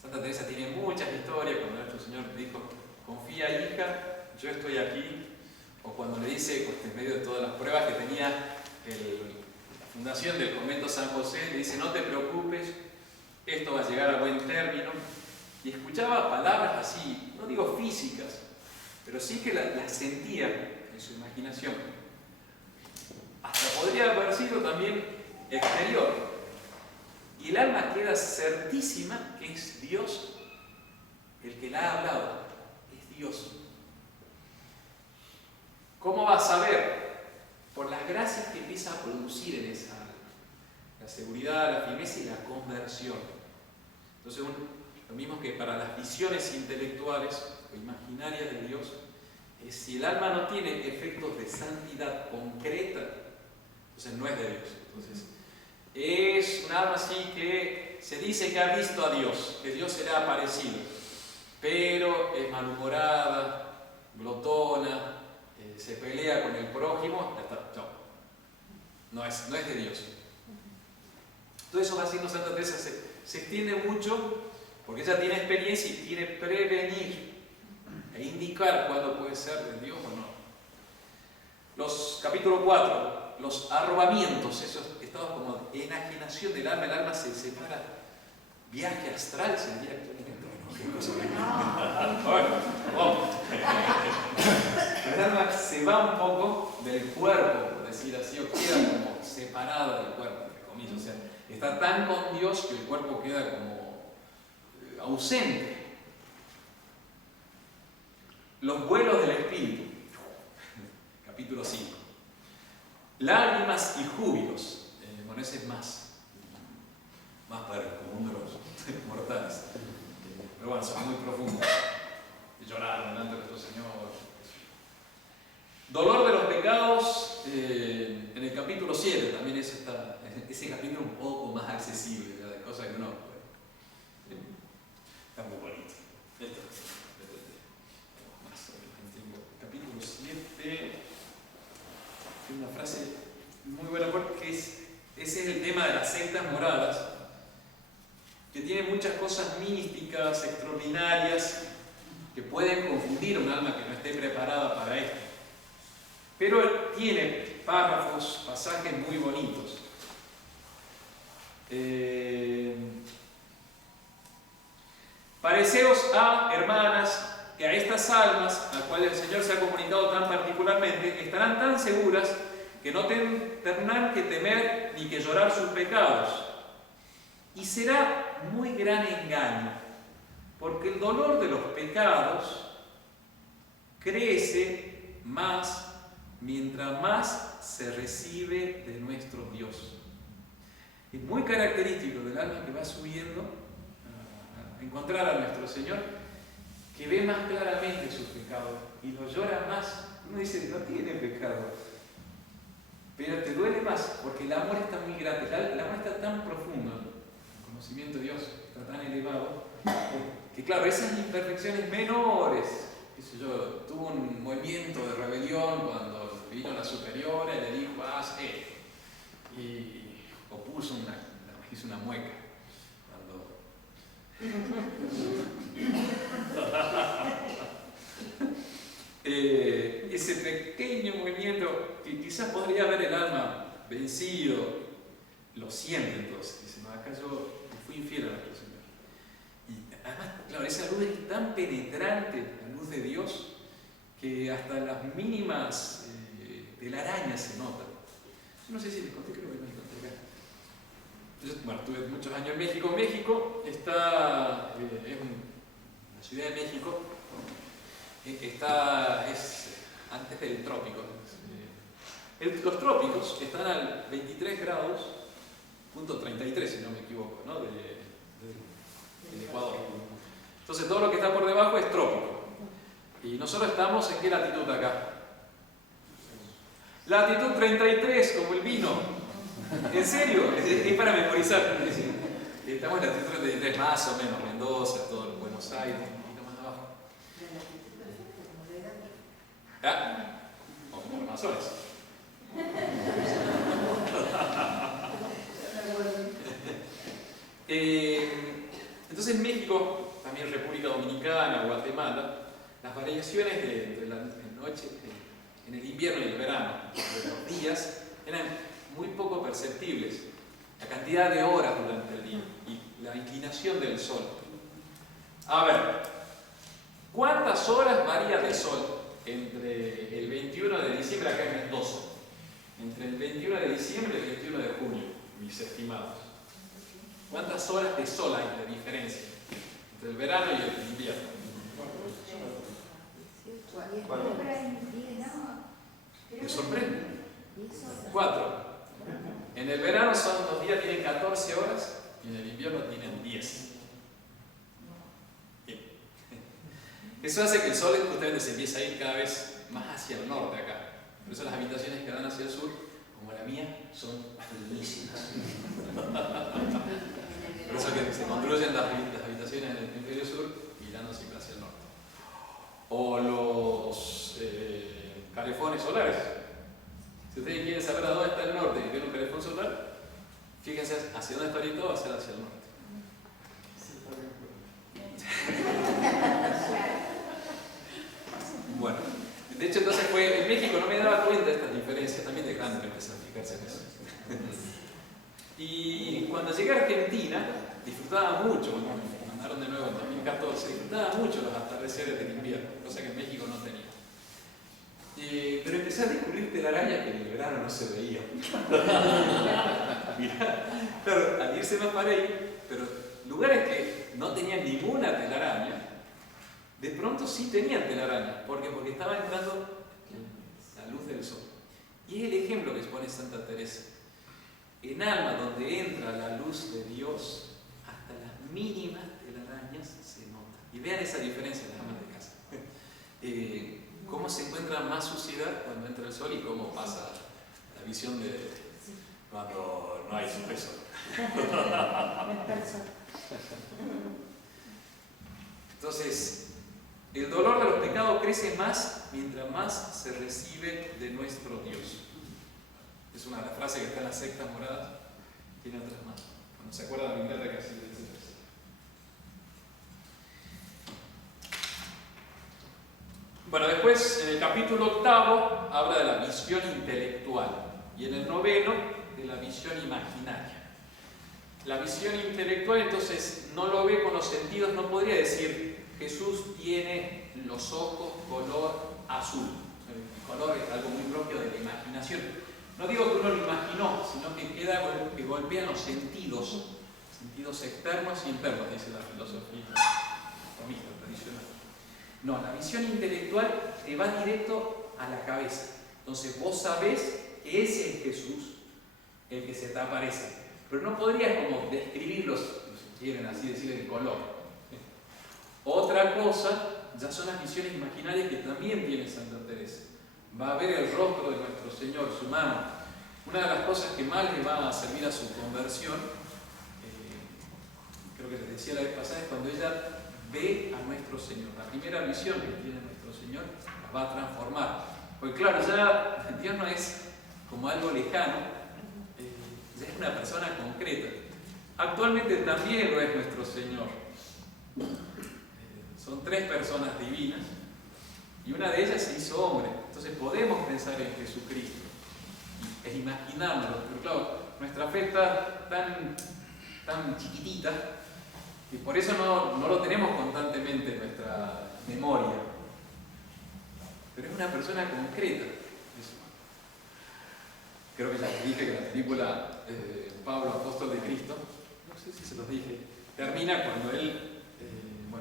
Santa Teresa tiene muchas historias cuando nuestro Señor le dijo, confía hija, yo estoy aquí. O cuando le dice, pues, en medio de todas las pruebas que tenía la fundación del convento San José, le dice, no te preocupes, esto va a llegar a buen término. Y escuchaba palabras así, no digo físicas, pero sí que las sentía en su imaginación. Hasta podría haber sido también exterior. Y el alma queda certísima que es Dios el que la ha hablado. Es Dios. ¿Cómo va a saber? Por las gracias que empieza a producir en esa alma. La seguridad, la firmeza y la conversión. Entonces, lo mismo que para las visiones intelectuales o imaginarias de Dios, si el alma no tiene efectos de santidad concreta, entonces no es de Dios. Entonces, es un alma así que se dice que ha visto a Dios, que Dios se le ha aparecido, pero es malhumorada, glotona, se pelea con el prójimo, ya está, chao. No es de Dios. Todo eso va haciendo Santa Teresa, se extiende mucho porque ella tiene experiencia y quiere prevenir e indicar cuándo puede ser de Dios o no. Capítulo 4, los arrobamientos, esos estados como de enajenación del alma, el alma se separa, viaje astral sería actualmente. Bueno, vamos. El alma se va un poco del cuerpo, por decir así, o queda como separada del cuerpo, entre comillas. O sea, está tan con Dios que el cuerpo queda como ausente. Los vuelos del espíritu, capítulo 5. Lágrimas y júbilos, bueno, ese es más para el común de los mortales. Pero bueno, son muy profundos. Llorar delante de nuestro Señor. Dolor de los pecados, en el capítulo 7 también ese capítulo un poco más accesible, ¿verdad? De cosas que uno está muy bonito. Capítulo 7, tiene una frase muy buena porque ese es el tema de las sectas moradas, que tiene muchas cosas místicas, extraordinarias, que pueden confundir a un alma que no esté preparada para esto. Pero tiene párrafos, pasajes muy bonitos. Pareceos hermanas, que a estas almas, a las cuales el Señor se ha comunicado tan particularmente, estarán tan seguras que no tendrán que temer ni que llorar sus pecados. Y será muy gran engaño, porque el dolor de los pecados crece más mientras más se recibe de nuestro Dios. Es muy característico del alma que va subiendo a encontrar a nuestro Señor, que ve más claramente sus pecados y lo llora más. Uno dice, no tiene pecado, pero te duele más porque el amor está muy grande, el amor está tan profundo, el conocimiento de Dios está tan elevado, que claro, esas imperfecciones menores, qué sé yo, tuvo un movimiento de rebelión cuando vino la superiora y le dijo, haz esto, y opuso hizo una mueca. Ese pequeño movimiento que quizás podría haber el alma vencido, lo siente entonces, dice, no, acá yo fui infiel a nuestro Señor. Y además, claro, esa luz es tan penetrante, la luz de Dios, que hasta las mínimas telarañas se notan. Yo no sé si les conté, creo que no les conté acá. Bueno, tuve muchos años en México. México está, la Ciudad de México es antes del trópico. Los trópicos están al 23 grados, punto 33, si no me equivoco, ¿no? del Ecuador. Entonces todo lo que está por debajo es trópico. Y nosotros estamos en qué latitud acá. Latitud 33, como el vino. ¿En serio? Es para memorizar. Estamos en latitud 33 más o menos, Mendoza, todo Buenos Aires, un poquito más abajo. ¿Ah? O como los Amazonas. Entonces en México, también República Dominicana, Guatemala, las variaciones entre la noche, en el invierno y el verano, de los días, eran muy poco perceptibles. La cantidad de horas durante el día y la inclinación del sol. A ver, ¿cuántas horas varía de sol entre el 21 de diciembre acá en Mendoza? Entre el 21 de diciembre y el 21 de junio, mis estimados. ¿Cuántas horas de sol hay de diferencia entre el verano y el invierno? ¿Te sorprende? 4. En el verano los días tienen 14 horas y en el invierno tienen 10. Bien. Eso hace que el sol justamente se empiece a ir cada vez más hacia el norte acá. Por eso las habitaciones que dan hacia el sur, como la mía, son bellísimas. Por eso que se construyen las habitaciones en el hemisferio sur mirando siempre hacia el norte. O los calefones solares. Si ustedes quieren saber a dónde está el norte y tiene un calefón solar, Fíjense hacia dónde está orientado, va a ser hacia el norte. Bueno, de hecho entonces fue en México, no me daba cuenta de estas diferencias, también de grande que empecé a fijarse en eso. Y cuando llegué a Argentina, disfrutaba mucho, cuando me mandaron de nuevo en 2014, disfrutaba mucho los atardeceres del invierno, cosa que en México no tenía. Pero empecé a descubrir telarañas que en el verano no se veían. Mirá, claro, al irse más para ahí, pero lugares que no tenían ninguna telaraña, de pronto sí tenían telaraña. ¿Por qué? Porque estaba entrando la luz del sol. Y es el ejemplo que expone Santa Teresa. En alma donde entra la luz de Dios, hasta las mínimas telarañas se notan. Y vean esa diferencia en las amas de casa. Cómo se encuentra más suciedad cuando entra el sol y cómo pasa la visión de cuando no hay sol. Entonces, el dolor de los pecados crece más mientras más se recibe de nuestro Dios. Es una de las frases que está en las sectas moradas, tiene otras más. Cuando se acuerda de la Inglaterra, casi de etc. Bueno, después en el capítulo 8 habla de la visión intelectual y en el 9 de la visión imaginaria. La visión intelectual entonces no lo ve con los sentidos, no podría decir Jesús tiene los ojos color azul. El color es algo muy propio de la imaginación. No digo que uno lo imaginó, sino que queda que golpean los sentidos externos y internos, dice la filosofía tomista tradicional. No, la visión intelectual te va directo a la cabeza. Entonces vos sabés que ese es Jesús el que se te aparece. Pero no podrías como describirlos, si quieren así decir, en color. Otra cosa ya son las visiones imaginarias que también tiene Santa Teresa. Va a ver el rostro de nuestro Señor, su mano. Una de las cosas que más le va a servir a su conversión, creo que les decía la vez pasada, es cuando ella ve a nuestro Señor. La primera visión que tiene nuestro Señor la va a transformar. Porque claro, ya Dios no es como algo lejano, ya es una persona concreta. Actualmente también lo es nuestro Señor. Son 3 personas divinas y una de ellas se hizo hombre. Entonces podemos pensar en Jesucristo e imaginárnoslo. Pero claro, nuestra fe está tan chiquitita y por eso no lo tenemos constantemente en nuestra memoria. Pero es una persona concreta. Creo que ya les dije que la película Pablo, apóstol de Cristo, no sé si se los dije, termina cuando él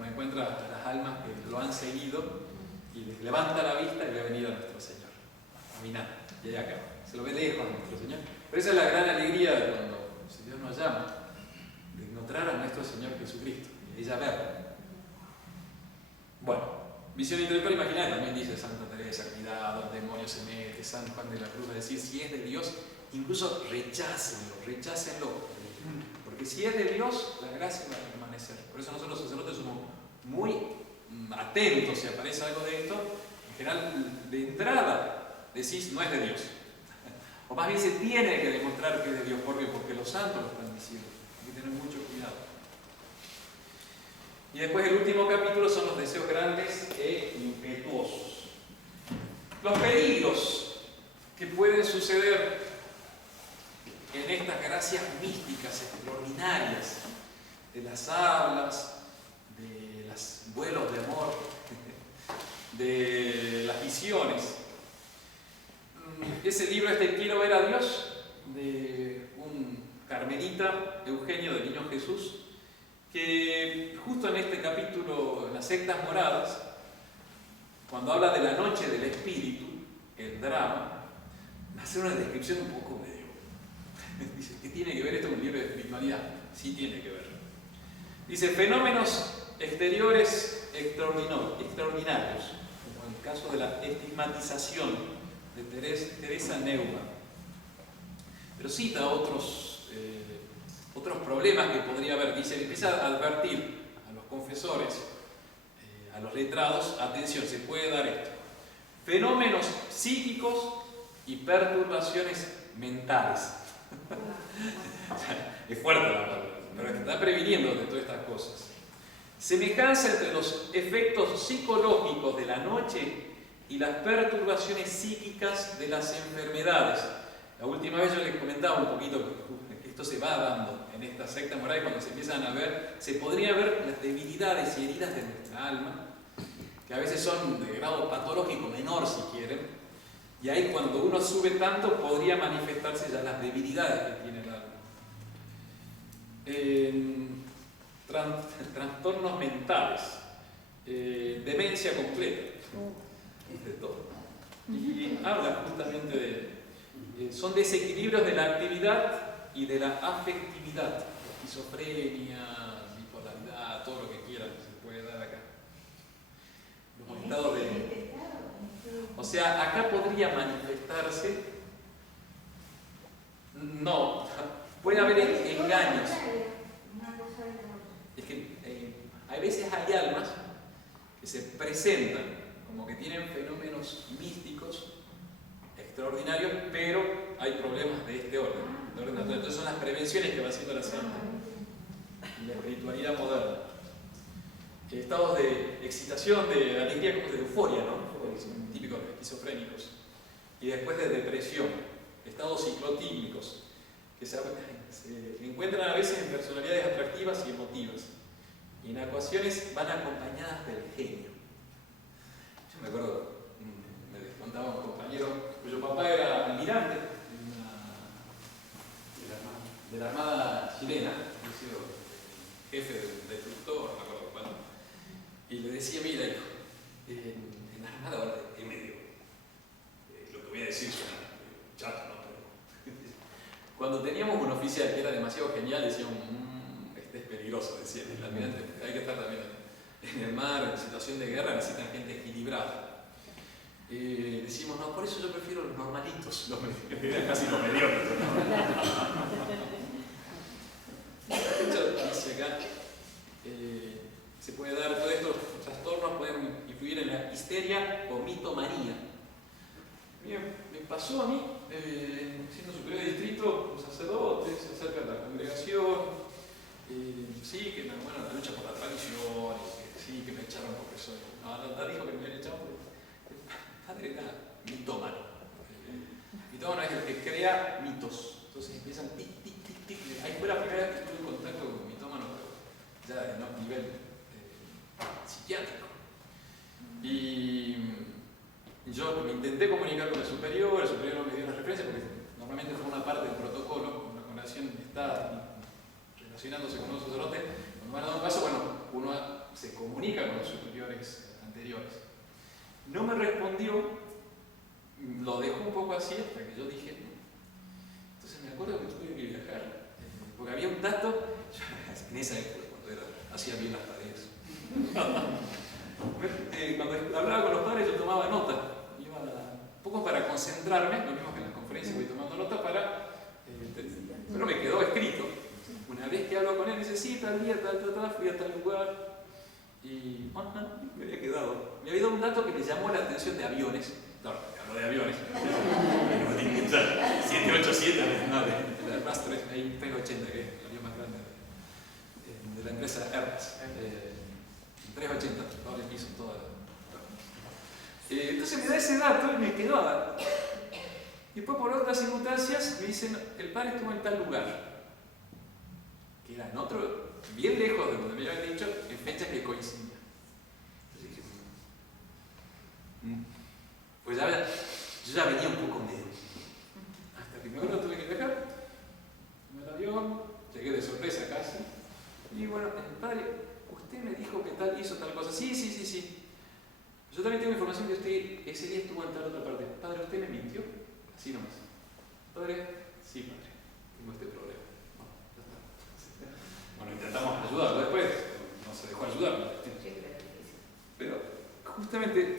encuentra a las almas que lo han seguido y les levanta la vista y ve venir a nuestro Señor, caminando, y ahí acaba. Se lo ve lejos a nuestro Señor. Pero esa es la gran alegría de cuando Dios nos llama, de encontrar a nuestro Señor Jesucristo y ella verlo. Bueno, visión intelectual imaginaria también dice Santa Teresa, cuidado, el demonio se mete, San Juan de la Cruz, es decir, si es de Dios, incluso rechácenlo, porque si es de Dios, la gracia va a permanecer. Por eso nosotros los sacerdotes somos muy atentos si aparece algo de esto. En general, de entrada, decís, no es de Dios. O más bien se tiene que demostrar que es de Dios. ¿Por qué? Porque los santos lo están diciendo. Hay que tener mucho cuidado. Y después el último capítulo son los deseos grandes e impetuosos. Los peligros que pueden suceder en estas gracias místicas extraordinarias de las hablas, de los vuelos de amor, de las visiones. Ese libro Quiero ver a Dios, de un carmelita, Eugenio del Niño Jesús, que justo en este capítulo, en las sectas moradas, cuando habla de la noche del espíritu, el drama, hace una descripción un poco medio. Dice, ¿qué tiene que ver esto con un libro de espiritualidad? Sí tiene que ver. Dice, fenómenos exteriores extraordinarios, como en el caso de la estigmatización de Teresa Neumann. Pero cita otros problemas que podría haber. Dice, empieza a advertir a los confesores, a los letrados, atención, se puede dar esto. Fenómenos psíquicos y perturbaciones mentales. Es fuerte la palabra, pero está previniendo de todas estas cosas. Semejanza entre los efectos psicológicos de la noche y las perturbaciones psíquicas de las enfermedades. La última vez yo les comentaba un poquito que esto se va dando en esta secta moral, cuando se empiezan a ver, se podría ver las debilidades y heridas de nuestra alma, que a veces son de grado patológico menor si quieren, y ahí cuando uno sube tanto podría manifestarse ya las debilidades que tiene el alma. Trastornos mentales, demencia completa, es de todo. Y habla justamente de, son desequilibrios de la actividad y de la afectividad, esquizofrenia, bipolaridad, todo lo que quieran se puede dar acá. Los estados de... O sea, acá podría manifestarse, no, puede haber engaños. Es que a veces hay almas que se presentan como que tienen fenómenos místicos extraordinarios, pero hay problemas de este orden, de orden natural. Entonces son las prevenciones que va haciendo la santa y la espiritualidad moderna. Estados de excitación, de alegría, como de euforia, ¿no? Típicos esquizofrénicos. Y después de depresión, estados ciclotímicos, que se encuentran a veces en personalidades atractivas y emotivas. Y en ocasiones van acompañadas del genio. Yo me acuerdo, me contaba un compañero cuyo papá era almirante de la Armada chilena, había sido jefe del destructor, no me acuerdo cuándo, y le decía, mira hijo, en la Armada ahora es medio, lo que voy a decir suena chato, ¿no? Pero cuando teníamos un oficial que era demasiado genial, decíamos, este es peligroso, decía el almirante, hay que estar también en el mar, en situación de guerra, necesitan gente equilibrada. Decimos, no, por eso yo prefiero los normalitos, casi los mediocres. Dice acá, se puede dar, todos estos trastornos pueden influir en la histeria o mitomanía. Bien, me pasó a mí, siendo superior de distrito, un sacerdote, se acerca a la congregación, sí, que bueno, la lucha por la tradición, sí, que me echaron porque soy. No, dijo que me habían echado porque el padre era mitómano. Mitómano es el que crea mitos. Entonces empiezan tic, tic, tic, tic. Ahí fue la primera vez que tuve contacto con mitómano, pero ya a nivel psiquiátrico. Y yo me intenté comunicar con el superior no me dio una referencia porque normalmente fue una parte del protocolo, una congregación está relacionándose con un sacerdote, cuando van a dar un paso, bueno, uno se comunica con los superiores anteriores. No me respondió, lo dejó un poco así hasta que yo dije, entonces me acuerdo que tuve que viajar, porque había un dato, en esa época, cuando hacía bien las tareas. Cuando hablaba con los padres yo tomaba nota, iba un poco para concentrarme, lo mismo que en las conferencias voy tomando nota pero me quedó escrito. Una vez que hablo con él, me dice, sí, tal día, tal, fui a tal lugar. Y me había quedado. Me había dado un dato que me llamó la atención de aviones. Claro, hablo de aviones. 787, no, de la Airbus 380, que es el avión más grande de la empresa Airbus. 380, ahora el piso, toda. Entonces me da ese dato y me quedaba. Y después, por otras circunstancias, me dicen, el padre estuvo en tal lugar. Que era en otro, bien lejos de donde me habían dicho, en fechas que coincidían. Entonces dije, pues yo ya venía un poco medio. Hasta que luego tuve que viajar, tomé el avión, llegué de sorpresa a casa, y bueno, el padre, usted me dijo que tal hizo tal cosa. Sí. Yo también tengo información que usted ese día estuvo en tal otra parte. Padre, ¿usted me mintió? Así nomás. Padre, sí, padre, tengo este problema. Bueno, intentamos ayudarlo después, no se dejó ayudar. Pero justamente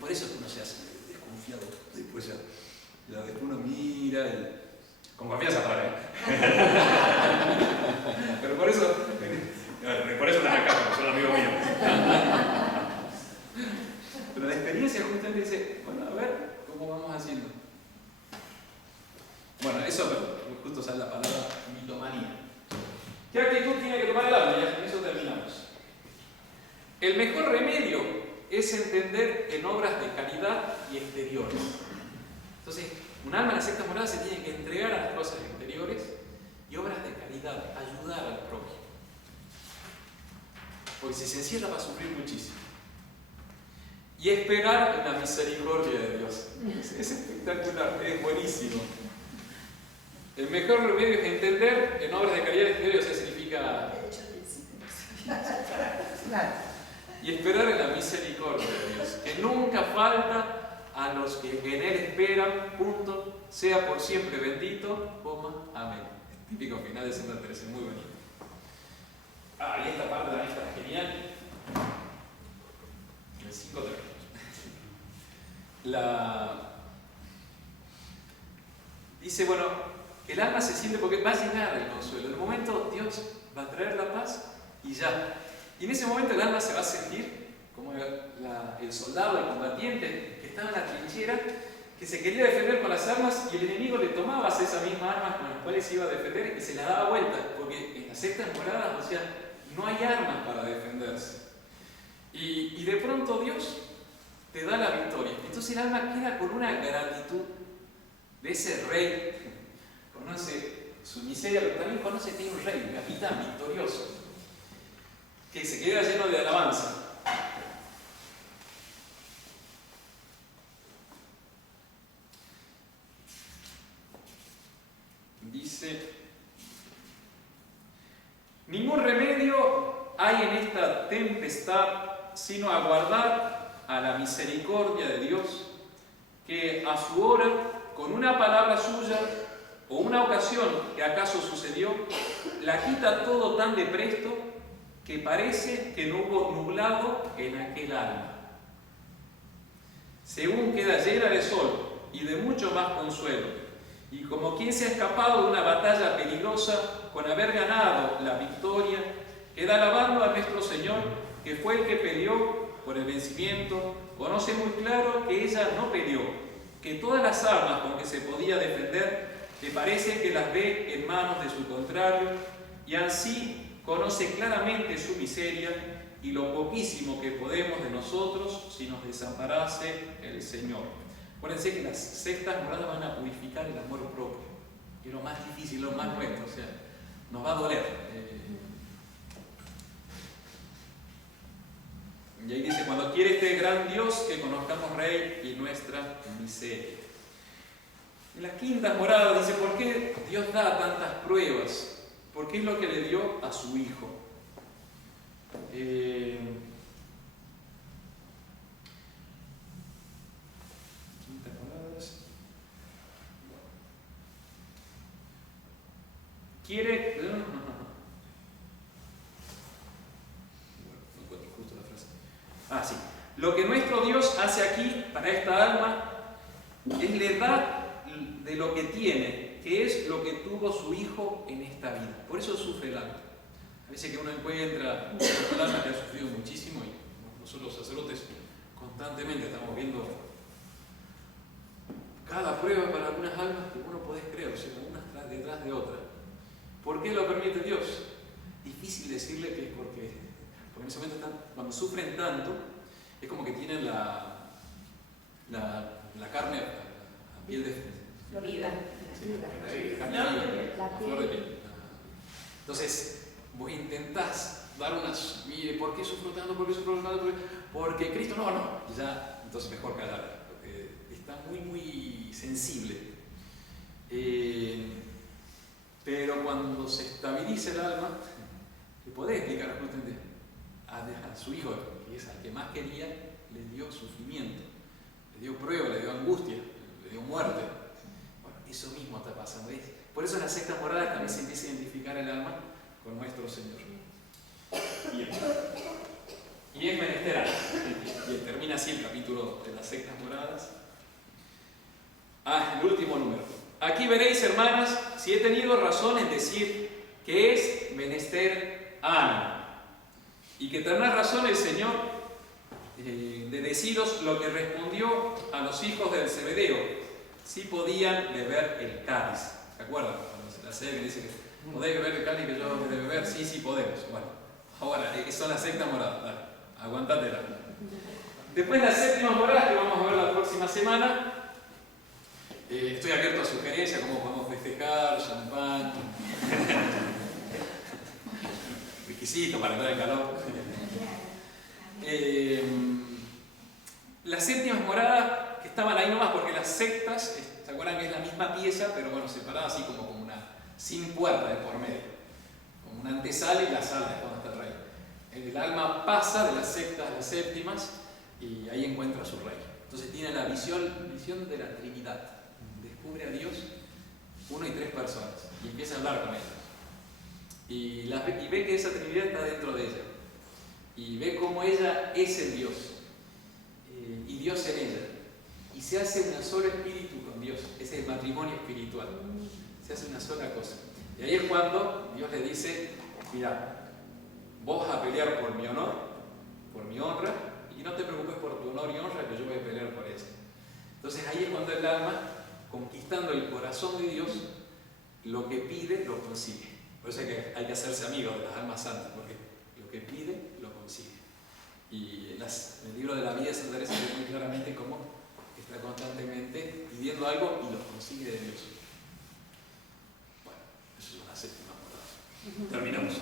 por eso uno se hace desconfiado. Después ya después uno mira y con confianza para él. Pero por eso están acá, porque son amigos míos. Pero la experiencia justamente dice, bueno, a ver cómo vamos haciendo. Bueno, eso justo sale la palabra mitomanía. El mejor remedio es entender en obras de caridad y exteriores. Entonces, un alma en las sectas moradas se tiene que entregar a las cosas exteriores y obras de caridad, ayudar al prójimo. Porque si se encierra va a sufrir muchísimo. Y esperar en la misericordia de Dios. Es espectacular, es buenísimo. El mejor remedio es entender en obras de caridad y exteriores, o sea, significa... Y esperar en la misericordia de Dios, que nunca falta a los que en Él esperan, punto, sea por siempre bendito, coma, amén. Típico final de Santa Teresa, muy bonito. Y esta parte también está genial. El 5 términos. Dice, bueno, el alma se siente porque va a llenar el consuelo. En el momento Dios va a traer la paz y ya. Y en ese momento el alma se va a sentir como el soldado, el combatiente que estaba en la trinchera, que se quería defender con las armas y el enemigo le tomaba esas mismas armas con las cuales se iba a defender y se las daba vuelta, porque en las sectas moradas, o sea, no hay armas para defenderse. Y de pronto Dios te da la victoria. Entonces el alma queda con una gratitud de ese rey. Conoce su miseria, pero también conoce que hay un rey, un capitán victorioso, que se queda lleno de alabanza. Dice, ningún remedio hay en esta tempestad sino aguardar a la misericordia de Dios, que a su hora, con una palabra suya o una ocasión que acaso sucedió, la quita todo tan de presto que parece que no hubo nublado en aquel alma. Según queda llena de sol y de mucho más consuelo, y como quien se ha escapado de una batalla peligrosa con haber ganado la victoria, queda alabando a nuestro Señor, que fue el que peleó por el vencimiento, conoce muy claro que ella no peleó, que todas las armas con que se podía defender, le parece que las ve en manos de su contrario, y así conoce claramente su miseria y lo poquísimo que podemos de nosotros si nos desamparase el Señor. Acuérdense que las sectas moradas van a purificar el amor propio, que es lo más difícil, lo más nuestro, o sea, nos va a doler. Y ahí dice, cuando quiere este gran Dios que conozcamos Rey y nuestra miseria. En las quintas moradas dice, ¿por qué Dios da tantas pruebas? Porque es lo que le dio a su Hijo. Quintas moradas. Quiere... no encuentro justo la frase. Sí. Lo que nuestro Dios hace aquí para esta alma es le da de lo que tiene, que es lo que tuvo su Hijo en esta vida. Por eso sufre el alma. A veces que uno encuentra un alma que ha sufrido muchísimo, y nosotros los sacerdotes constantemente estamos viendo cada prueba para algunas almas que uno podés creer, o sea, unas detrás de otras. ¿Por qué lo permite Dios? Difícil decirle que es porque en ese momento cuando sufren tanto, es como que tienen la carne a piel de Florida. La flor de piel. Entonces, vos intentás dar unas, mire, ¿por qué sufro tanto? ¿Por qué sufro tanto? Porque Cristo no. Ya, entonces mejor callar, porque está muy, muy sensible. Pero cuando se estabiliza el alma, le podés explicar justamente a su Hijo, que es al que más quería, le dio sufrimiento, le dio prueba, le dio angustia, le dio muerte. Bueno, eso mismo está pasando. Por eso en las sectas moradas también se empieza a identificar el alma con nuestro Señor. Bien. Y es menester. Y termina así el capítulo de las sectas moradas. El último número. Aquí veréis, hermanas, si he tenido razón en decir que es menester ánimo, y que tendrá razón el Señor de deciros lo que respondió a los hijos del Zebedeo, si podían beber el cáliz. ¿Se acuerdan? Cuando se la serie dice que podéis beber el cáliz que yo he de beber, sí podemos. Bueno, ahora, son las sectas moradas. Aguanta. Anótatela. Después las séptimas moradas que vamos a ver la próxima semana. Estoy abierto a sugerencias, cómo podemos festejar, champán, requisito para entrar en calor. Las séptimas moradas que estaban ahí nomás porque las sectas, ¿se acuerdan que es la misma pieza, pero bueno, separada así como una, sin puerta de por medio? Como una antesala y la sala de donde está el rey. El alma pasa de las sectas a las séptimas y ahí encuentra a su rey. Entonces tiene la visión de la Trinidad. Descubre a Dios, 1 y 3 personas, y empieza a hablar con ellos. Y ve que esa Trinidad está dentro de ella. Y ve cómo ella es el Dios. Y Dios en ella. Y se hace una sola espíritu con Dios. Ese es el matrimonio espiritual. Se hace una sola cosa. Y ahí es cuando Dios le dice, mira, vos vas a pelear por mi honor, por mi honra, y no te preocupes por tu honor y honra, que yo voy a pelear por eso. Entonces ahí es cuando el alma, conquistando el corazón de Dios, lo que pide, lo consigue. Por eso hay que hacerse amigos de las almas santas, porque lo que pide, lo consigue. Y en el libro de la vida de Santa Teresa ve muy claramente cómo está constantemente pidiendo algo y lo consigue de Dios. Bueno, eso es una séptima morada. Terminamos.